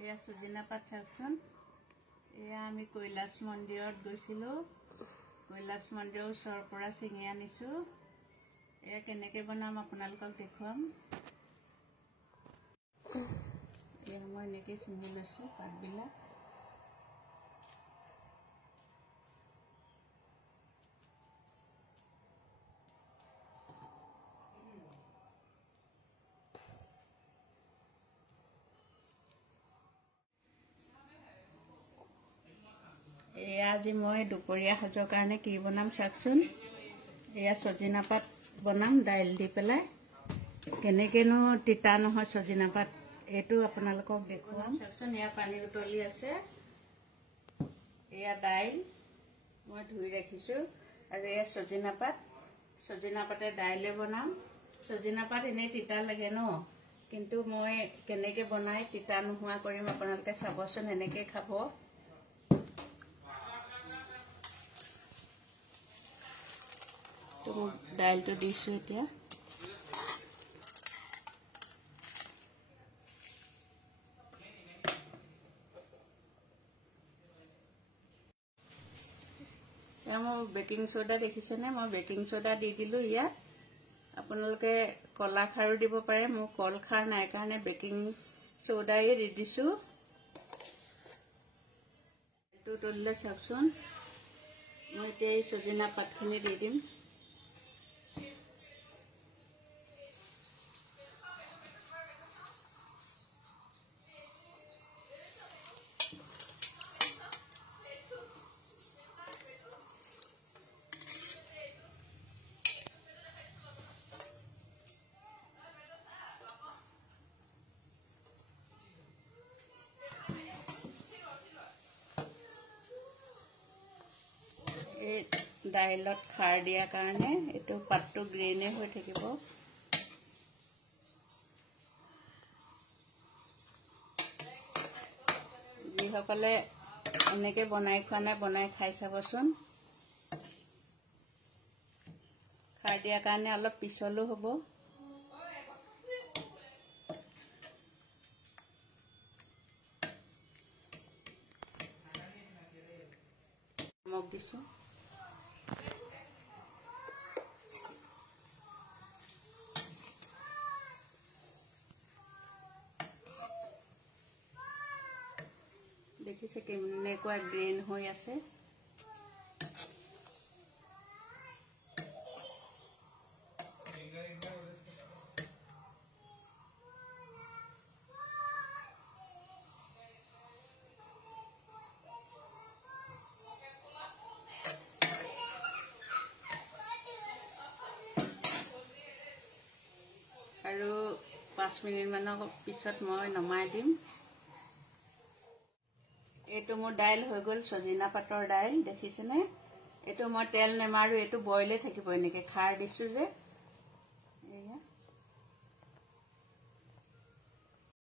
এয়া সুজিনা পাত চাওকচোন। এয়া আমি কৈলাশ মন্দিৰত গৈছিলোঁ। কৈলাশ মন্দিৰৰ ওচৰৰ পৰা ছিঙি আনিছোঁ। এয়া কেনেকৈ বনাম আপোনালোকক দেখুৱাম। এয়া মই এনেকৈ ছিঙি লৈছোঁ পাতবিলাক। এয়া আজি মই দুপৰীয়া সাজৰ কাৰণে কি বনাম চাওকচোন। এয়া সজিনা পাত বনাম দাইল দি পেলাই। কেনেকৈনো তিতা নহয় সজিনা পাত এইটো আপোনালোকক দেখুৱাম চাওকচোন। এয়া পানী উতলি আছে। এয়া দাইল মই ধুই ৰাখিছোঁ আৰু এয়া সজিনা পাত। সজিনা পাতে দাইলে বনাম। সজিনা পাত এনেই তিতা লাগে ন, কিন্তু মই কেনেকৈ বনাই তিতা নোহোৱা কৰিম আপোনালোকে চাবচোন। এনেকৈ খাব। দাইলটো দিছোঁ এতিয়া। মোৰ বেকিং চ'ডা দেখিছেনে? মই বেকিং চ'ডা দি দিলোঁ ইয়াত। আপোনালোকে কলা খাৰো দিব পাৰে। মোৰ কল খাৰ নাই কাৰণে বেকিং চ'ডাই দি দিছোঁ। এইটো উতলিলে চাওকচোন। মই এতিয়া এই সজিনা পাতখিনি দি দিম। এই দাইলত খাৰ দিয়াৰ কাৰণে এইটো পাতটো গ্ৰীনে হৈ থাকিব। যিসকলে এনেকৈ বনাই খোৱা নাই বনাই খাই চাবচোন। খাৰ দিয়াৰ কাৰণে অলপ পিছলো হ'ব। নিমখ দিছোঁ। দেখিছে কেনেকুৱা গ্ৰীণ হৈ আছে। আৰু 5 মিনিটমানৰ পিছত মই নমাই দিম। এইটো মোৰ দাইল হৈ গ'ল, সজিনা পাতৰ দাইল দেখিছেনে? এইটো মই তেল নেমাৰো, এইটো বইলে থাকিব। এনেকৈ খাৰ দিছোঁ যে